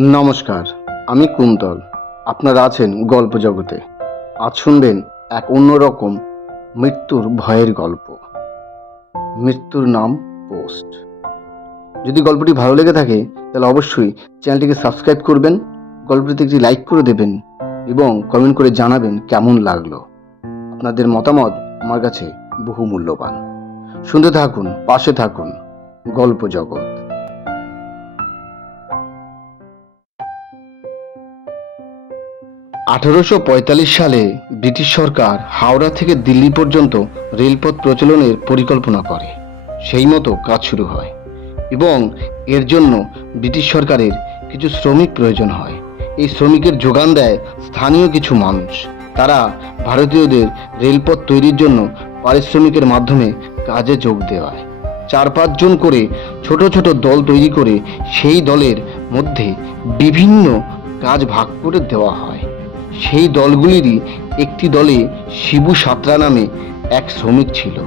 নমস্কার, আমি কুন্তল। আপনারা আছেন গল্প জগতে। আজ শুনবেন এক অন্যরকম মৃত্যুর ভয়ের গল্প। মৃত্যুর নাম পোস্ট। যদি গল্পটি ভালো লেগে থাকে, তাহলে অবশ্যই চ্যানেলটিকে সাবস্ক্রাইব করবেন, গল্পটিতে একটি লাইক করে দেবেন, এবং কমেন্ট করে জানাবেন কেমন লাগল। আপনাদের মতামত আমার কাছে বহু মূল্যবান শুনতে থাকুন, পাশে থাকুন, গল্প জগৎ। আঠারোশো পঁয়তাল্লিশ সালে ব্রিটিশ সরকার হাওড়া থেকে দিল্লি পর্যন্ত রেলপথ প্রচলনের পরিকল্পনা করে। সেই মতো কাজ শুরু হয় এবং এর জন্য ব্রিটিশ সরকারের কিছু শ্রমিক প্রয়োজন হয়। এই শ্রমিকের যোগান দেয় স্থানীয় কিছু মানুষ। তারা ভারতীয়দের রেলপথ তৈরির জন্য পারিশ্রমিকের মাধ্যমে কাজে যোগ দেওয়ায়। চার পাঁচজন করে ছোট ছোট দল তৈরি করে সেই দলের মধ্যে বিভিন্ন কাজ ভাগ করে দেওয়া হয়। সেই দলগুলিরই একটি দলে শিবু সাঁতরা নামে এক শ্রমিক ছিল।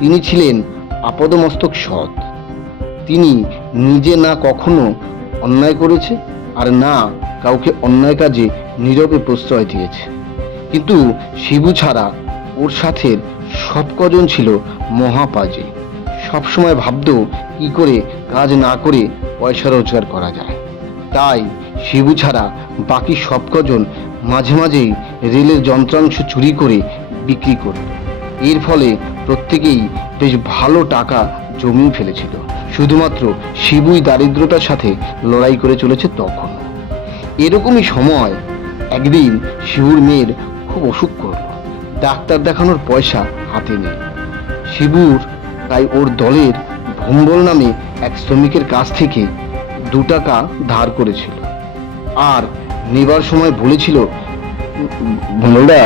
তিনি ছিলেন আপদমস্তক সৎ। তিনি নিজে না কখনো অন্যায় করেছে আর না কাউকে অন্যায় কাজে নীরবে প্রশ্রয় দিয়েছে। কিন্তু শিবু ছাড়া ওর সাথে সব কজন ছিল মহাপাজে। সবসময় ভাবতো কি করে কাজ না করে পয়সা রোজগার করা যায়। তাই শিবু ছাড়া বাকি সব কজন মাঝে মাঝেই রেলের যন্ত্রাংশ চুরি করে বিক্রি করত এর ফলে প্রত্যেকেই বেশ ভালো টাকা জমিয়ে ফেলেছিল। শুধুমাত্র শিবুই দারিদ্রতার সাথে লড়াই করে চলেছে তখন এরকমই সময় একদিন শিবুর মেয়ের খুব অসুখ করল। ডাক্তার দেখানোর পয়সা হাতে নেই। শিবুর তাই ওর দলের ভম্বল নামে এক শ্রমিকের কাছ থেকে দু টাকা ধার করেছিল। আর নেবার সময় বলেছিল ভম্বলদা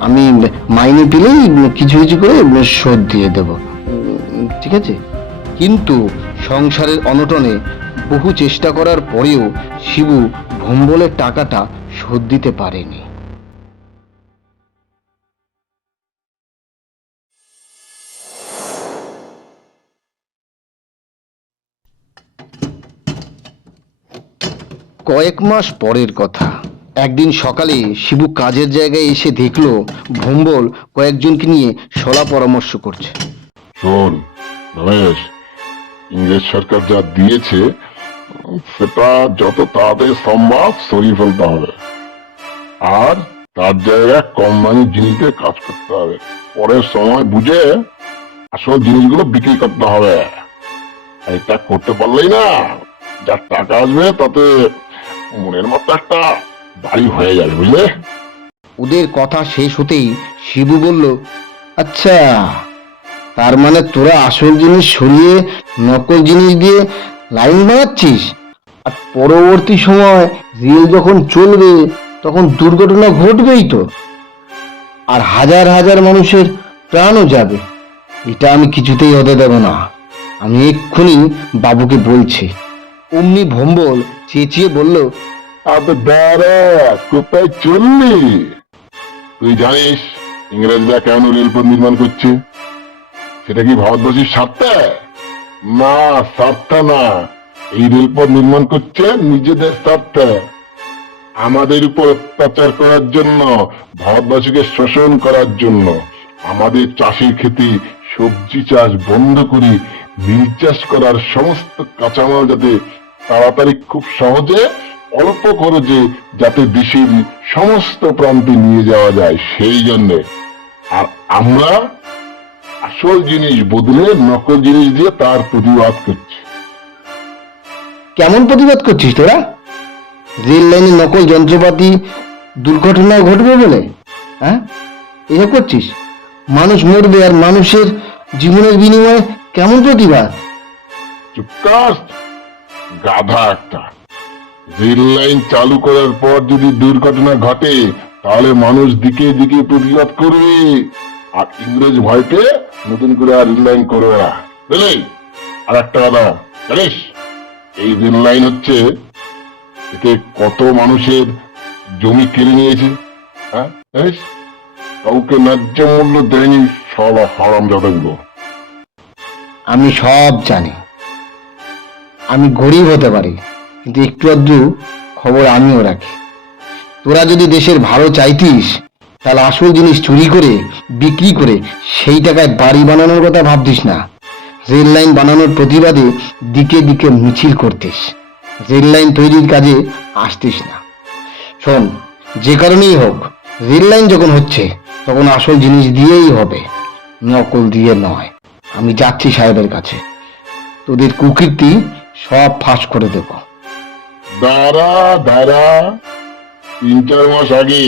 আমি মাইনে পেলেই কিছু কিছু করে শোধ দিয়ে দেব। ঠিক আছে? কিন্তু সংসারের অনটনে বহু চেষ্টা করার পরেও শিবু ভম্বলের টাকাটা শোধ দিতে পারেনি। কয়েক মাস পরের কথা। একদিন সকালে শিবু কাজের জায়গায় এসে দেখল ভম্বল কয়েকজনকে নিয়ে সলা পরামর্শ করছে। শোন, রমেশ, ইংরেজ সরকার যা দিয়েছে, সেটা যত তাড়াতাড়ি সম্ভব সরিয়ে ফেলতে হবে। আর তার জায়গায় কম দামি জিনিসে কাজ করতে হবে। পরের সময় বুঝে আসল জিনিসগুলো বিক্রি করতে হবে। এটা করতে পারলেই না যা টাকা আসবে তাতে মনের মতো একটা বাড়ি হয়ে যাবে, বুঝলে? ওদের কথা শেষ হতেই শিবু বলল আচ্ছা তার মানে তোরা আসল জিনিস সরিয়ে নকল জিনিস দিয়ে লাইন বানাচ্ছিস? আর পরবর্তী সময় রেল যখন চলবে, তখন দুর্ঘটনা ঘটবেই তো। আর হাজার হাজার মানুষের প্রাণও যাবে। এটা আমি কিছুতেই হতে দেব না। আমি এক্ষুনি বাবুকে বলছি। অমনি ভম্বল চেঁচিয়ে বলল কোথায় চললি? তুই জানিস ইংরেজরা কেন রেলপথ নির্মাণ করছে? সেটা কি ভারতবাসীর স্বার্থে? না স্বার্থে না। এই রেলপথ নির্মাণ করছে নিজেদের স্বার্থে। আমাদের উপর অত্যাচার করার জন্য, ভারতবাসীকে শোষণ করার জন্য, আমাদের চাষের খেতে সবজি চাষ বন্ধ করে নীল চাষ করার সমস্ত কাঁচামাল যাতে তাড়াতাড়ি খুব সহজে অল্প খরচে যাতে দেশের সমস্ত প্রান্তে নিয়ে যাওয়া যায় সেই জন্য। আর আমরা আসল জিনিস বদলে নকল জিনিস দিয়ে তার প্রতিবাদ করছি। কেমন প্রতিবাদ করছিস তোরা? রেল লাইনে নকল যন্ত্রপাতি দুর্ঘটনা ঘটবে বলে হ্যাঁ? এসব করছিস? মানুষ মরবে আর মানুষের জীবনের বিনিময়ে কেমন প্রতিবাদ? চুপকাস গাধা একটা। রেল লাইন চালু করার পর যদি দুর্ঘটনা ঘটে, তাহলে মানুষ দিকে দিকে প্রতিবাদ করবে। আর ইংরেজ নতুন করে আর রেল লাইন করবে না। আর একটা কথা জানিস, এই রেল লাইন হচ্ছে এতে কত মানুষের জমি কেড়ে নিয়েছে। হ্যাঁ জানিস? কাউকে ন্যায্য মূল্য দেয়নি, সব আমি সব জানি। আমি গরিব হতে পারি, কিন্তু একটু আধটু খবর আমিও রাখি। তোরা যদি দেশের ভালো চাইতিস, তাহলে আসল জিনিস চুরি করে, বিক্রি করে সেই টাকায় বাড়ি বানানোর কথা ভাবতিস না। রেল লাইন বানানোর প্রতিবাদে দিকে দিকে মিছিল করতিস। রেল লাইন তৈরির কাজে আসতিস না। শোন, যে কারণেই হোক, রেল লাইন যখন হচ্ছে, তখন আসল জিনিস দিয়েই হবে, নকল দিয়ে নয়। আমি যাচ্ছি সাহেবের কাছে। তোদের কুকীর্তি সব ফাঁস করে দেবো। দাঁড়া দাঁড়া। তিন চার মাস আগে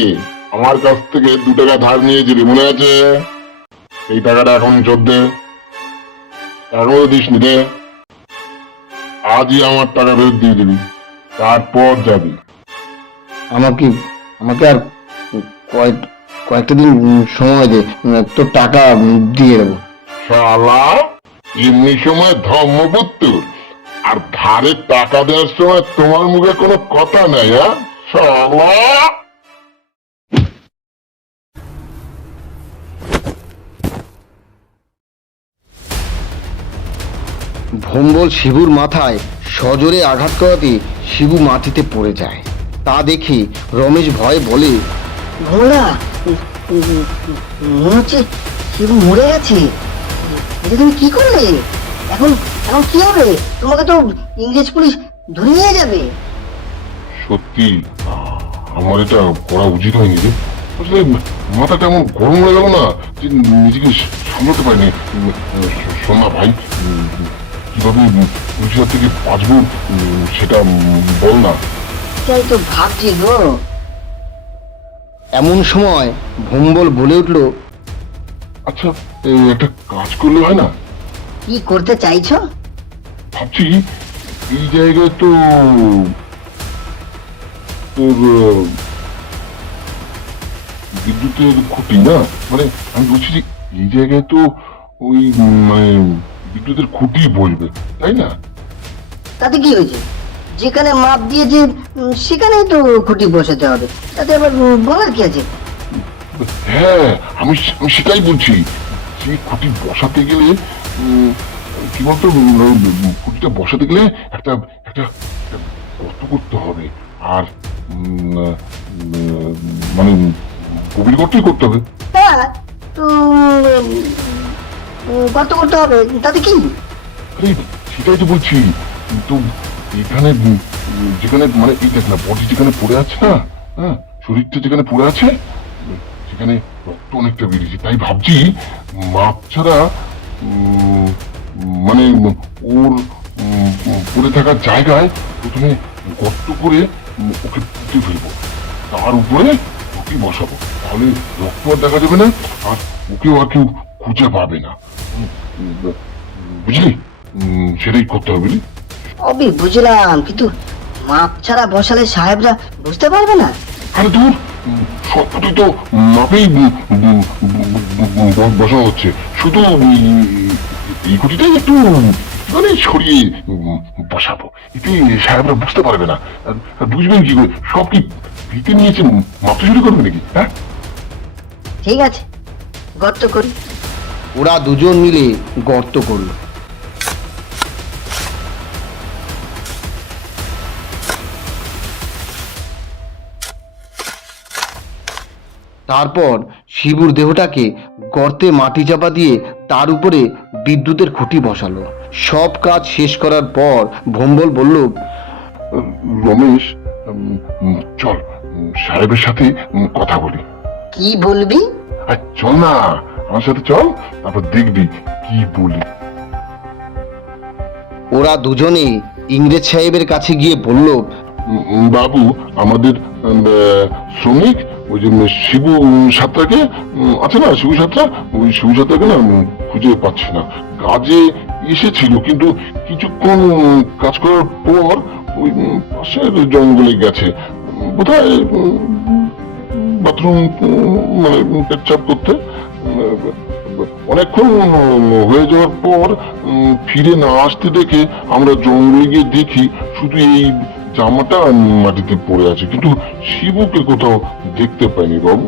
আমার কাছ থেকে দু টাকা ধার নিয়েছিলি মনে আছে? এই টাকাটা এখন চোদ্দে এখনও দিস নি রে আজই আমার টাকা ফেরত দিয়ে দিবি। তারপর যাবি। আমাকে আমাকে আর কয়েক কয়েকটা দিন সময় দে তোর টাকা দিয়ে দেবো। শালা এমনি সময় ধর্মপুত্র আর ধারে টাকা দেওয়ার সময় তোমার মুখে কোনো কথা নাই হ্যাঁ? শালা! ভম্বল শিবুর মাথায় সজোরে আঘাত করাতে শিবু মাটিতে পড়ে যায়। তা দেখে রমেশ ভয় বলে ভোলা মনে হচ্ছে শিবু মরে গেছে। এটা তুমি কি করলে? এখন এখন কি হবে? তোমাকে তো ইংরেজ পুলিশ ধরে নিয়ে যাবে। সত্যি? আমার এটা করা উচিত হয়নি রে। আসলে মাথাটা এমন গরম হয়ে গেল না যে নিজেকে সামলাতে পারিনি। সোনা ভাই কীভাবে পুলিশের থেকে বাঁচবো সেটা বল না। এটাই তো ভাবছি গো। এমন সময় ভম্বল বলে উঠল আচ্ছা এ, একটা কাজ করলে হয় না? কি করতে চাইছো? ভাবছি এই জায়গায় তো তোর বিদ্যুতের খুঁটি না? মানে আমি বলছি যে এই জায়গায় তো ওই মানে বিদ্যুতের খুঁটি বলবে তাই না? তাতে কি হয়েছে? যেখানে মাপ দিয়েছে সেখানেই তো খুঁটি বসাতে হবে। তাতে আবার বলার কি আছে? হ্যাঁ আমি সেটাই বলছি। যে খুঁটি বসাতে গেলে কি বলতো খুঁটিটা বসাতে গেলে একটা একটা গর্ত করতে হবে। আর মানে গভীর গর্তই করতে হবে। হ্যাঁ গর্ত করতে হবে তাতে কি? আরে সেটাই তো বলছি। কিন্তু এখানে যেখানে মানে এই দেখ না বডি যেখানে পড়ে আছে না হ্যাঁ শরীরটা যেখানে পড়ে আছে সেখানে রক্ত অনেকটা বেরিয়েছে। তাই ভাবছি মাপ ছাড়া মানে ওর পড়ে থাকার জায়গায় প্রথমে গর্ত করে ওকে পুঁতে ফেলব। তার উপরে ওকে বসাবো। তাহলে রক্ত আর দেখা যাবে না আর ওকেও আর কেউ খুঁজে পাবে না। বুঝলি? সেটাই করতে হবে সবই বুঝলাম কিন্তু মাপ ছাড়া বসালে সাহেবরা বুঝতে পারবে না। আরে দূর উম, তো মাপেই বসানো হচ্ছে। শুধু এই একটু মানে ছড়িয়ে বসাবো। এতে সাহেবরা বুঝতে পারবে না। বুঝবেন কি করে সব কি ভিতে নিয়েছে মাপতে শুরু করবে নাকি? হ্যাঁ? ঠিক আছে গর্ত করি। ওরা দুজন মিলে গর্ত করল। তারপর শিবুর দেহটাকে গর্তে মাটি চাপা দিয়ে তার উপরে বিদ্যুতের খুঁটি বসালো। সব কাজ শেষ করার পর ভম্বল বলল রমেশ চল সাহেবের সাথে কথা বলি। কি বলবি? আর চল না আমার সাথে চল তারপর দেখবি কি বলি। ওরা দুজনে ইংরেজ সাহেবের কাছে গিয়ে বলল বাবু আমাদের শ্রমিক ওই যে উম, শিবু সাতটাকে আছে না শিবু সাতটা ওই শিবু সাতটাকে না খুঁজে পাচ্ছি না। কাজে এসেছিল কিন্তু কিছুক্ষণ কাজ করার পর ওই পাশের জঙ্গলে গেছে। বোধহয় বাথরুম মানে পেচ্ছাপ করতে। অনেকক্ষণ হয়ে যাওয়ার পর ফিরে না আসতে দেখে আমরা জঙ্গলে গিয়ে দেখি শুধু এই জামাটা মাটিতে পড়ে আছে কিন্তু শিবুকে কোথাও দেখতে পাইনি বাবু।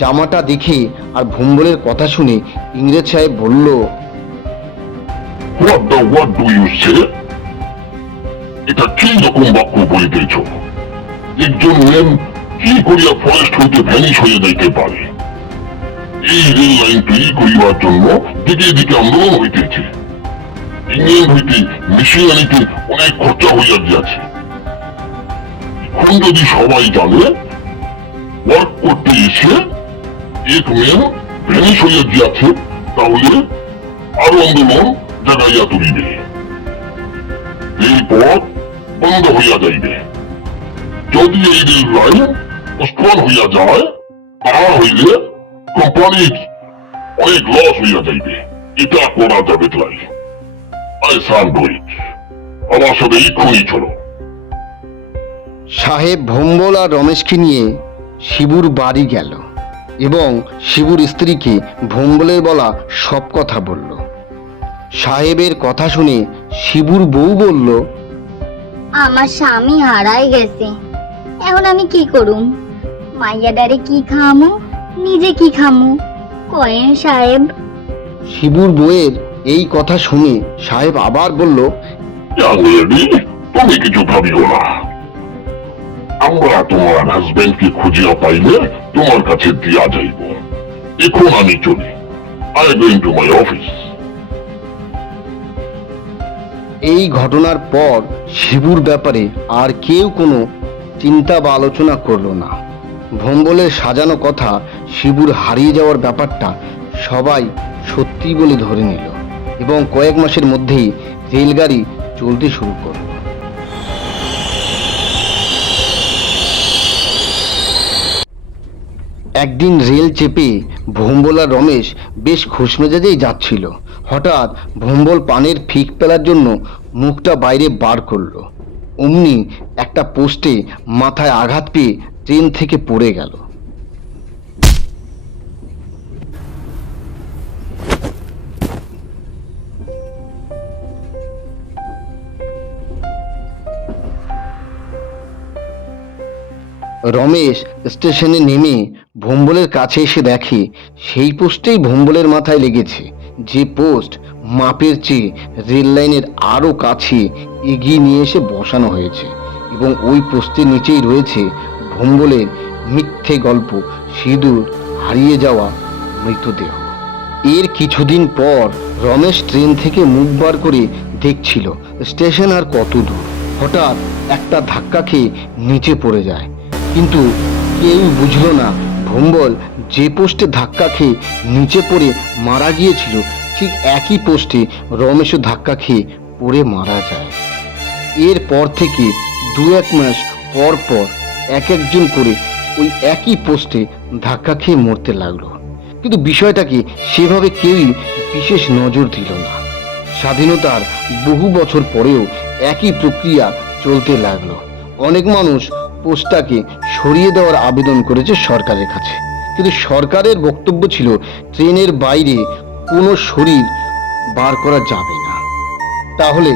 জামাটা দেখে আর ভম্বলের কথা শুনে ইংরেজ সাহেব বলল what the what do you say এটা কি রকম বাক্য বলিতেছ একজন ম্যান কি করিয়া ফরেস্ট হইতে ভ্যানিশ হইয়া যাইতে পারে? এই রেল লাইন তৈরি করিবার জন্য দিকে দিকে আন্দোলন হইতেছে। ইংল্যান্ড হইতে আনিতে অনেক খরচা হইয়া গিয়াছে। এখন যদি সবাই জানে ওয়ার্ক করতে এসে এক ভ্যানিশ হইয়া গিয়াছে, তাহলে আরও আন্দোলন জাগাইয়া তুলিবে। রেলপথ বন্ধ হইয়া যাইবে। যদি এই রেল লাইন স্থান হইয়া যায় তাহা হইলে কোম্পানির অনেক লস হইয়া যাইবে। এটা করা যাবে তাই। আমার সাথে এক্ষুনি চলো। সাহেব ভোম্বল আর রমেশকে নিয়ে শিবুর বাড়ি গেল এবং শিবুর স্ত্রীকে ভোম্বলের বলা সব কথা বলল। সাহেবের কথা শুনে শিবুর বউ বলল আমার স্বামী হারাই গেছে। এখন আমি কি করুম? মাইয়া ডারে কি খামু নিজে কি খামু? কয়েন সাহেব। শিবুর বউয়ের এই কথা শুনে সাহেব আবার বলল তুমি কিছু ভাবিও না। আমরা তোমার হাজবেন্ডকে খুঁজিয়া পাইলে তোমার কাছে দিয়া যাইব। এখন আমি চলি। I going to my office এই ঘটনার পর শিবুর ব্যাপারে আর কেউ কোনো চিন্তা বা আলোচনা করল না। ভম্বলের সাজানো কথা শিবুর হারিয়ে যাওয়ার ব্যাপারটা সবাই সত্যি বলে ধরে নিল। এবং কয়েক মাসের মধ্যেই রেলগাড়ি চলতে শুরু করল একদিন রেল চেপে ভোম্বল আর রমেশ বেশ খুশমেজাজেই যাচ্ছিল। হঠাৎ ভোম্বল পানের ফিক পেলার জন্য মুখটা বাইরে বার করল। অমনি একটা পোস্টে মাথায় আঘাত পেয়ে ট্রেন থেকে পড়ে গেল। রমেশ স্টেশনে নেমে ভোম্বলের কাছে এসে দেখে, সেই পোস্টেই ভোম্বলের মাথায় লেগেছে। যে পোস্ট মাপের চেয়ে রেল লাইনের আরও কাছে এগিয়ে নিয়ে এসে বসানো হয়েছে এবং ওই পোস্টের নিচেই রয়েছে ভোম্বলের মিথ্যে গল্প, সিঁদুর, হারিয়ে যাওয়া মৃতদেহ। এর কিছুদিন পর রমেশ ট্রেন থেকে মুখ বার করে দেখছিল, স্টেশন আর কত দূর। হঠাৎ একটা ধাক্কা খেয়ে নিচে পড়ে যায়। কিন্তু কেউ বুঝলো না, ভম্বল যে পোস্টে ধাক্কা খেয়ে নিচে পড়ে মারা গিয়েছিল, ঠিক একই পোস্টে রমেশও ধাক্কা খেয়ে পড়ে মারা যায়। এরপর থেকে দু এক মাস পর পর এক একজন করে ওই একই পোস্টে ধাক্কা খেয়ে মরতে লাগল। কিন্তু বিষয়টাকে সেভাবে কেউই বিশেষ নজর দিল না। স্বাধীনতার বহু বছর পরেও একই প্রক্রিয়া চলতে লাগল। অনেক মানুষ পোস্টটাকে সরিয়ে দেওয়ার আবেদন করেছে সরকারের কাছে। কিন্তু সরকারের বক্তব্য ছিল, ট্রেনের বাইরে কোনো শরীর বার করা যাবে না। তাহলে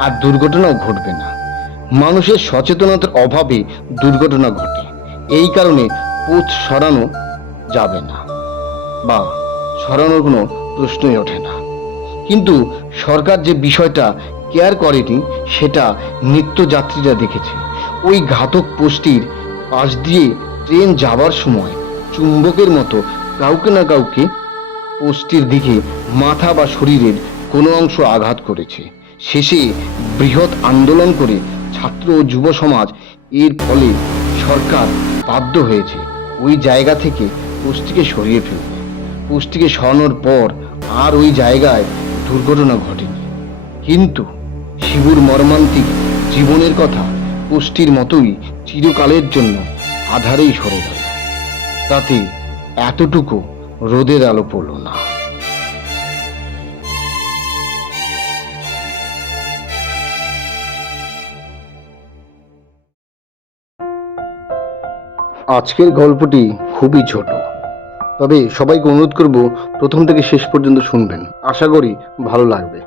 আর দুর্ঘটনাও ঘটবে না। মানুষের সচেতনতার অভাবে দুর্ঘটনা ঘটে। এই কারণে পোস্ট সরানো যাবে না বা সরানোর কোনো প্রশ্নই ওঠে না। কিন্তু সরকার যে বিষয়টা কেয়ার করেনি, সেটা নিত্যযাত্রীরা দেখেছে। ওই ঘাতক পোস্টির পাশ দিয়ে ট্রেন যাবার সময় চুম্বকের মতো কাউকে না কাউকে পোস্টির দিকে মাথা বা শরীরের কোনো অংশ আঘাত করেছে। শেষে বৃহৎ আন্দোলন করে ছাত্র ও যুব সমাজ এর ফলে সরকার বাধ্য হয়েছে ওই জায়গা থেকে পোস্টটিকে সরিয়ে ফেলতে। পোস্টটিকে সরানোর পর আর ওই জায়গায় দুর্ঘটনা ঘটেনি। কিন্তু শিবুর মর্মান্তিক জীবনের কথা পোস্টটির মতোই চিরকালের জন্য আধারেই সরে গেল তাতে এতটুকু রোদের আলো পড়ল না। আজকের গল্পটি খুবই ছোট। তবে সবাইকে অনুরোধ করব প্রথম থেকে শেষ পর্যন্ত শুনবেন। আশা করি ভালো লাগবে।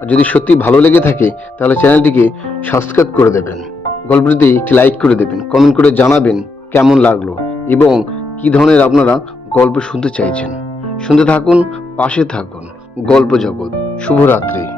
আর যদি সত্যি ভালো লেগে থাকে, তাহলে চ্যানেলটিকে সাবস্ক্রাইব করে দেবেন। গল্পটিতে একটি লাইক করে দেবেন কমেন্ট করে জানাবেন কেমন লাগল এবং কি ধরনের আপনারা গল্প শুনতে চাইছেন। শুনতে থাকুন, পাশে থাকুন। গল্প জগৎ, শুভরাত্রি।